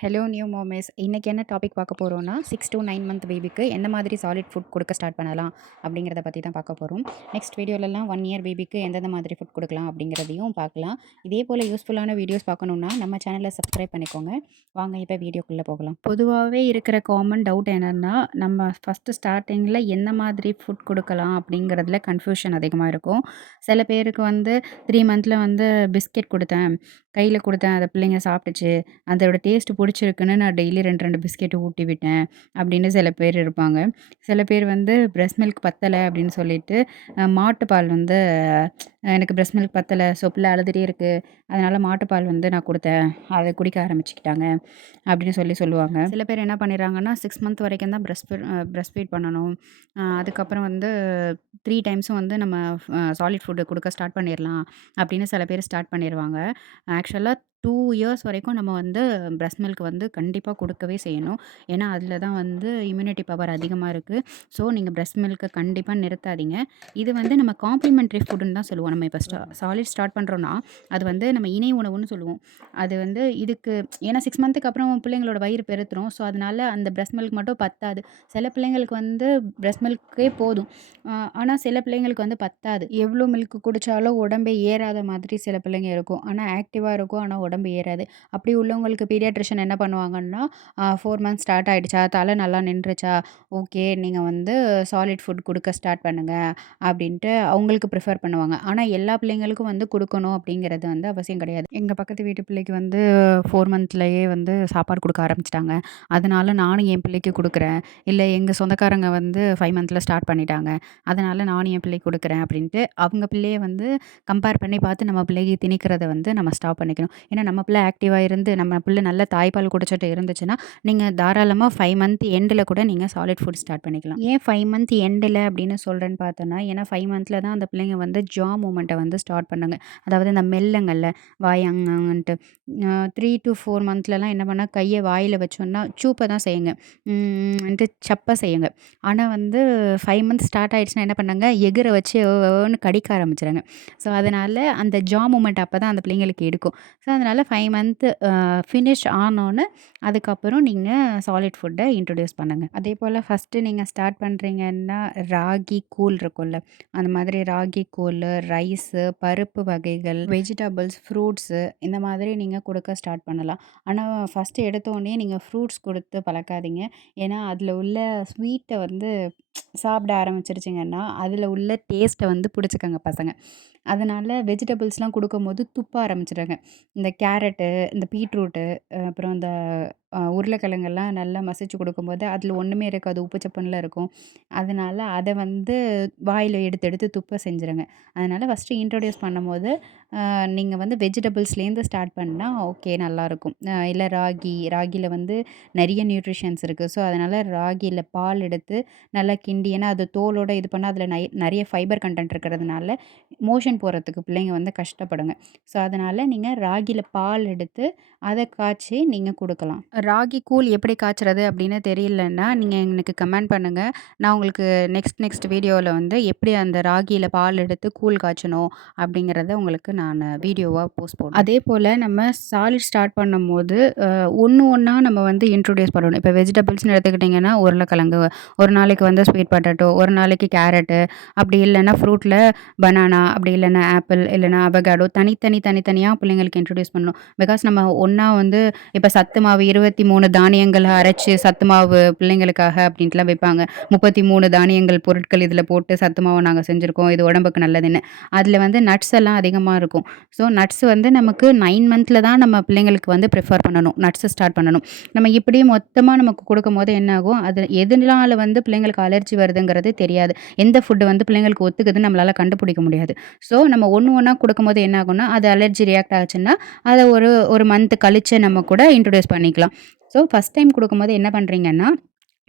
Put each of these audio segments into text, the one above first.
Hello new மோமேஸ் இன்றைக்கி என்ன topic பார்க்க போகிறோன்னா சிக்ஸ் டு நைன் மந்த் பேபிக்கு எந்த மாதிரி சாலிட் ஃபுட் கொடுக்க ஸ்டார்ட் பண்ணலாம் அப்படிங்கிறத பற்றி தான் பார்க்க போகிறோம் நெக்ஸ்ட் வீடியோலலாம் ஒன் இயர் பேபிக்கு எந்தெந்த மாதிரி ஃபுட் கொடுக்கலாம் அப்படிங்கிறதையும் பார்க்கலாம். இதே போல் யூஸ்ஃபுல்லான வீடியோஸ் பார்க்கணுன்னா நம்ம சேனலை சப்ஸ்கிரைப் பண்ணிக்கோங்க. வாங்க இப்போ வீடியோக்குள்ளே போகலாம். பொதுவாகவே இருக்கிற காமன் டவுட் என்னென்னா நம்ம ஃபஸ்ட்டு ஸ்டார்டிங்கில் எந்த மாதிரி ஃபுட் கொடுக்கலாம் அப்படிங்கிறதுல கன்ஃபியூஷன் அதிகமாக இருக்கும். சில பேருக்கு வந்து த்ரீ மந்தில் வந்து பிஸ்கெட் கொடுத்தேன் கையில் கொடுத்தேன் அதை பிள்ளைங்க சாப்பிட்டுச்சு அதோட டேஸ்ட் பிடிச்சிருக்குன்னு நான் டெய்லி ரெண்டு ரெண்டு பிஸ்கெட்டு ஊட்டி விட்டேன் அப்படின்னு சில பேர் இருப்பாங்க. சில பேர் வந்து பிரஸ் மில்க் பத்தலை அப்படின்னு சொல்லிட்டு மாட்டுப்பால் வந்து எனக்கு பிரஸ் மில்க் பத்தலை சொப்பில் அழுதுகிட்டே இருக்குது அதனால் மாட்டுப்பால் வந்து நான் கொடுத்தேன். அதை குடிக்க ஆரம்பிச்சுக்கிட்டாங்க அப்படின்னு சொல்லி சொல்லுவாங்க. சில பேர் என்ன பண்ணிடுறாங்கன்னா சிக்ஸ் மந்த் வரைக்கும் தான் பிரஸ் பிரஸ் ஃபீட் பண்ணணும். அதுக்கப்புறம் வந்து த்ரீ டைம்ஸும் வந்து நம்ம சாலிட் ஃபுட்டு கொடுக்க ஸ்டார்ட் பண்ணிடலாம் அப்படின்னு சில பேர் ஸ்டார்ட் பண்ணிடுவாங்க. ஆக்சுவலாக டூ இயர்ஸ் வரைக்கும் நம்ம வந்து பிரஸ்ட் மில்க் வந்து கண்டிப்பாக கொடுக்கவே செய்யணும். ஏன்னா அதில் தான் வந்து இம்யூனிட்டி பவர் அதிகமாக இருக்குது ஸோ நீங்கள் பிரஸ்ட் மில்க்கை கண்டிப்பாக நிறுத்தாதீங்க. இது வந்து நம்ம காம்ப்ளிமெண்ட்ரி ஃபுட்டுன்னு தான் சொல்லுவோம். நம்ம இப்போ ஸ்டா சாலிட் ஸ்டார்ட் பண்ணுறோன்னா அது வந்து நம்ம இணை உணவுன்னு சொல்லுவோம். அது வந்து இதுக்கு ஏன்னா சிக்ஸ் மந்த்துக்கு அப்புறம் பிள்ளைங்களோட வயிறு பெருத்துரும். ஸோ அதனால அந்த பிரஸ்ட் மில்க் மட்டும் பத்தாது. சில பிள்ளைங்களுக்கு வந்து பிரஸ்ட் மில்க்கே போதும். ஆனால் சில பிள்ளைங்களுக்கு வந்து பத்தாது. எவ்வளோ மில்க் குடித்தாலும் உடம்பே ஏறாத மாதிரி சில பிள்ளைங்க இருக்கும். ஆனால் ஆக்டிவாக இருக்கும். ஆனால் உடம்பு ஏறாது. அப்படி உள்ளவங்களுக்கு பீடியாட்ரிஷன் என்ன பண்ணுவாங்கன்னா ஃபோர் மந்த்ஸ் ஸ்டார்ட் ஆகிடுச்சா தலை நல்லா நின்றுச்சா ஓகே நீங்கள் வந்து சாலிட் ஃபுட் கொடுக்க ஸ்டார்ட் பண்ணுங்கள் அப்படின்ட்டு அவங்களுக்கு ப்ரிஃபர் பண்ணுவாங்க. ஆனால் எல்லா பிள்ளைங்களுக்கும் வந்து கொடுக்கணும் அப்படிங்கிறது வந்து அவசியம் கிடையாது. எங்கள் பக்கத்து வீட்டு பிள்ளைக்கு வந்து ஃபோர் மந்த்லேயே வந்து சாப்பாடு கொடுக்க ஆரம்பிச்சிட்டாங்க. அதனால் நானும் என் பிள்ளைக்கு கொடுக்குறேன். இல்லை எங்கள் சொந்தக்காரங்க வந்து ஃபைவ் மந்தில் ஸ்டார்ட் பண்ணிட்டாங்க. அதனால் நானும் என் பிள்ளைக்கு கொடுக்குறேன் அப்படின்ட்டு அவங்க பிள்ளையை வந்து கம்பேர் பண்ணி பார்த்து நம்ம பிள்ளைக்கு திணிக்கிறத வந்து நம்ம ஸ்டாப் பண்ணிக்கணும். ஏன்னா நம்ம பிள்ளை ஆக்டிவாக இருந்து நம்ம பிள்ளை நல்ல தாய்ப்பால் குடிச்சிட்டு இருந்துச்சுன்னா நீங்கள் தாராளமாக ஃபைவ் மந்த் எண்டில் கூட நீங்கள் சாலிட் ஃபுட் ஸ்டார்ட் பண்ணிக்கலாம். ஏன் ஃபைவ் மந்த் எண்டில் அப்படின்னு சொல்கிறேன்னு பார்த்தோன்னா ஏன்னா ஃபைவ் மந்தில் தான் அந்த பிள்ளைங்க வந்து ஜா மூமெண்ட்டை வந்து ஸ்டார்ட் பண்ணுங்க. அதாவது இந்த மெல்லங்கள்ல வாயாங்கன்ட்டு த்ரீ டு ஃபோர் மந்த்லலாம் என்ன பண்ணால் கையை வாயில் வச்சோன்னா சூப்பை தான் செய்யுங்க. வந்துட்டு சப்பை செய்யுங்க. ஆனால் வந்து ஃபைவ் மந்த்ஸ் ஸ்டார்ட் ஆயிடுச்சுன்னா என்ன பண்ணாங்க எகிற வச்சு ஓன்னு கடிக்க ஆரம்பிச்சிடுங்க ஸோ அதனால் அந்த ஜா மூமெண்ட் அப்போ தான் அந்த பிள்ளைங்களுக்கு எடுக்கும். ஸோ அதனால் அதனால் ஃபைவ் மந்த்து ஃபினிஷ் ஆனோன்னு அதுக்கப்புறம் நீங்கள் சாலிட் ஃபுட்டை இன்ட்ரடியூஸ் பண்ணுங்கள் அதே போல் ஃபஸ்ட்டு நீங்கள் ஸ்டார்ட் பண்ணுறீங்கன்னா ராகி கூழ் இருக்கும்ல அந்த மாதிரி ராகி கூழ் ரைஸு பருப்பு வகைகள் வெஜிடபிள்ஸ் ஃப்ரூட்ஸு இந்த மாதிரி நீங்கள் கொடுக்க ஸ்டார்ட் பண்ணலாம். ஆனால் ஃபஸ்ட்டு எடுத்தோடனே நீங்கள் ஃப்ரூட்ஸ் கொடுத்து பழக்காதீங்க. ஏன்னா அதில் உள்ள ஸ்வீட்டை வந்து சாப்பிட ஆரம்பிச்சிருச்சிங்கன்னா அதில் உள்ள டேஸ்ட்டை வந்து பிடிச்சிக்கங்க பசங்க. அதனால் வெஜிடபிள்ஸ்லாம் கொடுக்கும்போது துப்ப ஆரம்பிச்சிடுறாங்க இந்த கேரட்டு இந்த பீட்ரூட்டு அப்புறம் இந்த உருளைக்கிழங்கெல்லாம் நல்லா மசிச்சு கொடுக்கும்போது அதில் ஒன்றுமே இருக்காது. உப்பு சப்பனில் இருக்கும். அதனால் அதை வந்து வாயில் எடுத்து எடுத்து துப்ப செஞ்சுருங்க. அதனால் ஃபஸ்ட்டு இன்ட்ரடியூஸ் பண்ணும்போது நீங்கள் வந்து வெஜிடபிள்ஸ்லேருந்து ஸ்டார்ட் பண்ணால் ஓகே நல்லாயிருக்கும். இல்லை ராகி ராகியில் வந்து நிறைய நியூட்ரிஷன்ஸ் இருக்குது ஸோ அதனால் ராகியில் பால் எடுத்து நல்லா கிண்டி ஏன்னா அது தோலோட இது பண்ணால் அதில் நை நிறைய ஃபைபர் கண்டென்ட் இருக்கிறதுனால மோஷன் போகிறதுக்கு பிள்ளைங்க வந்து கஷ்டப்படுங்க. ஸோ அதனால் நீங்கள் ராகியில் பால் எடுத்து அதை காய்ச்சி நீங்கள் கொடுக்கலாம். ராகி கூழ் எப்படி காய்ச்சறது அப்படின்னு தெரியலன்னா நீங்கள் எனக்கு கமெண்ட் பண்ணுங்கள் நான் உங்களுக்கு நெக்ஸ்ட் நெக்ஸ்ட் வீடியோவில் வந்து எப்படி அந்த ராகியில் பால் எடுத்து கூழ் காய்ச்சணும் அப்படிங்கிறத உங்களுக்கு நான் வீடியோவாக போஸ்ட் போடுறேன். அதே போல் நம்ம சாலிட் ஸ்டார்ட் பண்ணும்போது ஒன்று ஒன்றா நம்ம வந்து இன்ட்ரடியூஸ் பண்ணணும். இப்போ வெஜிடபிள்ஸ்னு எடுத்துக்கிட்டிங்கன்னா உருளைக்கிழங்கு ஒரு நாளைக்கு வந்து ஸ்வீட் பொட்டேட்டோ ஒரு நாளைக்கு கேரட்டு அப்படி இல்லைன்னா ஃப்ரூட்டில் பனானா அப்படி இல்லைன்னா ஆப்பிள் இல்லைன்னா அவகாடோ தனித்தனி தனித்தனியாக பிள்ளைங்களுக்கு இன்ட்ரடியூஸ் பண்ணணும். பிகாஸ் நம்ம ஒன்றா வந்து இப்போ சத்து மாவு இருபத்தி மூணு தானியங்களை அரைச்சி சத்து மாவு பிள்ளைங்களுக்காக அப்படின்ட்டுலாம் வைப்பாங்க. முப்பத்தி மூணு தானியங்கள் பொருட்கள் இதில் போட்டு சத்து மாவு நாங்கள் செஞ்சுருக்கோம். இது உடம்புக்கு நல்லதுன்னு. அதில் வந்து நட்ஸ் எல்லாம் அதிகமாக இருக்கும். ஸோ நட்ஸ் வந்து நமக்கு நைன் மந்தில் தான் நம்ம பிள்ளைங்களுக்கு வந்து ப்ரிஃபர் பண்ணணும். நட்ஸை ஸ்டார்ட் பண்ணணும். நம்ம இப்படி மொத்தமாக நமக்கு கொடுக்கும்போது என்ன ஆகும்? அது எதனால வந்து பிள்ளைங்களுக்கு அலர்ஜி வருதுங்கிறது தெரியாது. எந்த ஃபுட்டு வந்து பிள்ளைங்களுக்கு ஒத்துக்குதுன்னு நம்மளால் கண்டுபிடிக்க முடியாது. ஸோ நம்ம ஒன்று ஒன்றா கொடுக்கும்போது என்ன ஆகும்னா அது அலர்ஜி ரியாக்ட் ஆச்சுன்னா அதை ஒரு ஒரு மந்த் கழிச்சு நம்ம கூட இன்ட்ரடியூஸ் பண்ணிக்கலாம். ஸோ ஃபஸ்ட் டைம் கொடுக்கும்போது என்ன பண்ணுறீங்கன்னா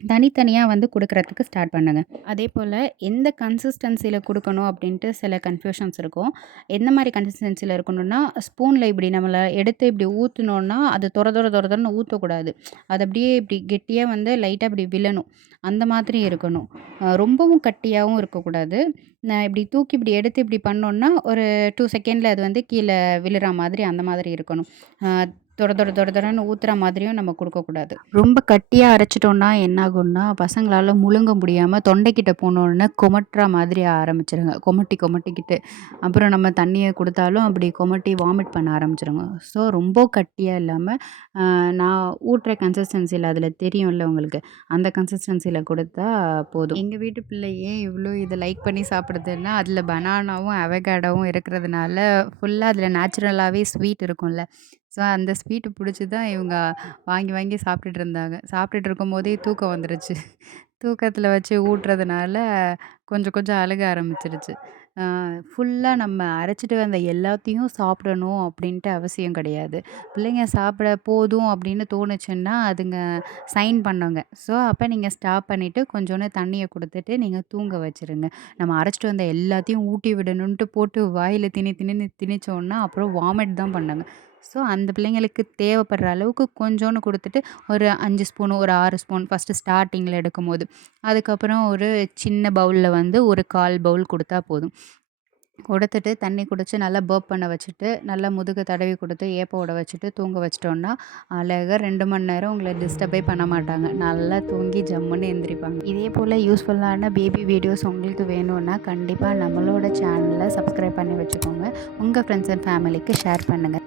தனித்தனியாக வந்து கொடுக்குறதுக்கு ஸ்டார்ட் பண்ணுங்க. அதே போல் எந்த கன்சிஸ்டன்சியில் கொடுக்கணும் அப்படின்ட்டு சில கன்ஃபியூஷன்ஸ் இருக்கும். எந்த மாதிரி கன்சிஸ்டன்சியில் இருக்கணும்னா ஸ்பூனில் இப்படி நம்மளை எடுத்து இப்படி ஊற்றினோன்னா அது துற துற தொர ஊற்றக்கூடாது அது அப்படியே இப்படி கெட்டியாக வந்து லைட்டாக இப்படி விழணும். அந்த மாதிரி இருக்கணும். ரொம்பவும் கட்டியாகவும் இருக்கக்கூடாது. நான் இப்படி தூக்கி இப்படி எடுத்து இப்படி பண்ணோன்னா ஒரு டூ செகண்டில் அது வந்து கீழே விழுற மாதிரி அந்த மாதிரி இருக்கணும். தொட தொட தொட தொடன்னு ஊற்றுற மாதிரியும் நம்ம கொடுக்கக்கூடாது ரொம்ப கட்டியாக அரைச்சிட்டோன்னா என்ன ஆகும்னா பசங்களால் முழுங்க முடியாமல் தொண்டைக்கிட்ட போனோடனே கொமட்டுற மாதிரி ஆரம்பிச்சிருங்க. கொமட்டி கொமட்டிக்கிட்டு அப்புறம் நம்ம தண்ணியை கொடுத்தாலும் அப்படி கொமட்டி வாமிட் பண்ண ஆரம்பிச்சிருங்க. ஸோ ரொம்ப கட்டியாக இல்லாமல் நான் ஊட்டுற கன்சிஸ்டன்சியில் அதில் தெரியும்ல உங்களுக்கு. அந்த கன்சிஸ்டன்சியில் கொடுத்தா போதும். எங்கள் வீட்டு பிள்ளை ஏன் இவ்வளோ இதை லைக் பண்ணி சாப்பிடுதுன்னா அதில் பனானாவும் அவகேடோவும் இருக்கிறதுனால ஃபுல்லாக அதில் நேச்சுரலாகவே ஸ்வீட் இருக்கும்ல. ஸோ அந்த ஸ்வீட்டு பிடிச்சி தான் இவங்க வாங்கி வாங்கி சாப்பிட்டுட்டு இருந்தாங்க. சாப்பிட்டுட்டு இருக்கும்போதே தூக்கம் வந்துருச்சு. தூக்கத்தில் வச்சு ஊட்டுறதுனால கொஞ்சம் கொஞ்சம் அழுக ஆரம்பிச்சிருச்சு. ஃபுல்லாக நம்ம அரைச்சிட்டு வந்த எல்லாத்தையும் சாப்பிடணும் அப்படின்ட்டு அவசியம் கிடையாது. பிள்ளைங்க சாப்பிட போதும் அப்படின்னு தோணுச்சுன்னா அதுங்க சைன் பண்ணுங்க. ஸோ அப்போ நீங்கள் ஸ்டாப் பண்ணிவிட்டு கொஞ்சோண்டு தண்ணியை கொடுத்துட்டு நீங்கள் தூங்க வச்சுருங்க. நம்ம அரைச்சிட்டு வந்த எல்லாத்தையும் ஊட்டி விடணுன்ட்டு போட்டு வாயில் திணி திணின்னு திணிச்சோன்னா அப்புறம் வாமிட் தான் பண்ணாங்க. ஸோ அந்த பிள்ளைங்களுக்கு தேவைப்படுற அளவுக்கு கொஞ்சோன்னு கொடுத்துட்டு ஒரு அஞ்சு ஸ்பூன் ஒரு ஆறு ஸ்பூன் ஃபஸ்ட்டு ஸ்டார்டிங்கில் எடுக்கும்போது. அதுக்கப்புறம் ஒரு சின்ன பவுலில் வந்து ஒரு கால் பவுல் கொடுத்தா போதும். கொடுத்துட்டு தண்ணி குடித்து நல்லா பர்ப் பண்ண வச்சுட்டு நல்லா முதுகு தடவி கொடுத்து ஏப்ப விட வச்சுட்டு தூங்க வச்சிட்டோன்னா அழகாக ரெண்டு மணி நேரம் உங்களை டிஸ்டர்பே பண்ண மாட்டாங்க. நல்லா தூங்கி ஜம்முன்னு எந்திரிப்பாங்க. இதே போல் யூஸ்ஃபுல்லான பேபி வீடியோஸ் உங்களுக்கு வேணும்னா கண்டிப்பாக நம்மளோட சேனலை சப்ஸ்கிரைப் பண்ணி வச்சுக்கோங்க. உங்கள் ஃப்ரெண்ட்ஸ் அண்ட் ஃபேமிலிக்கு ஷேர் பண்ணுங்கள்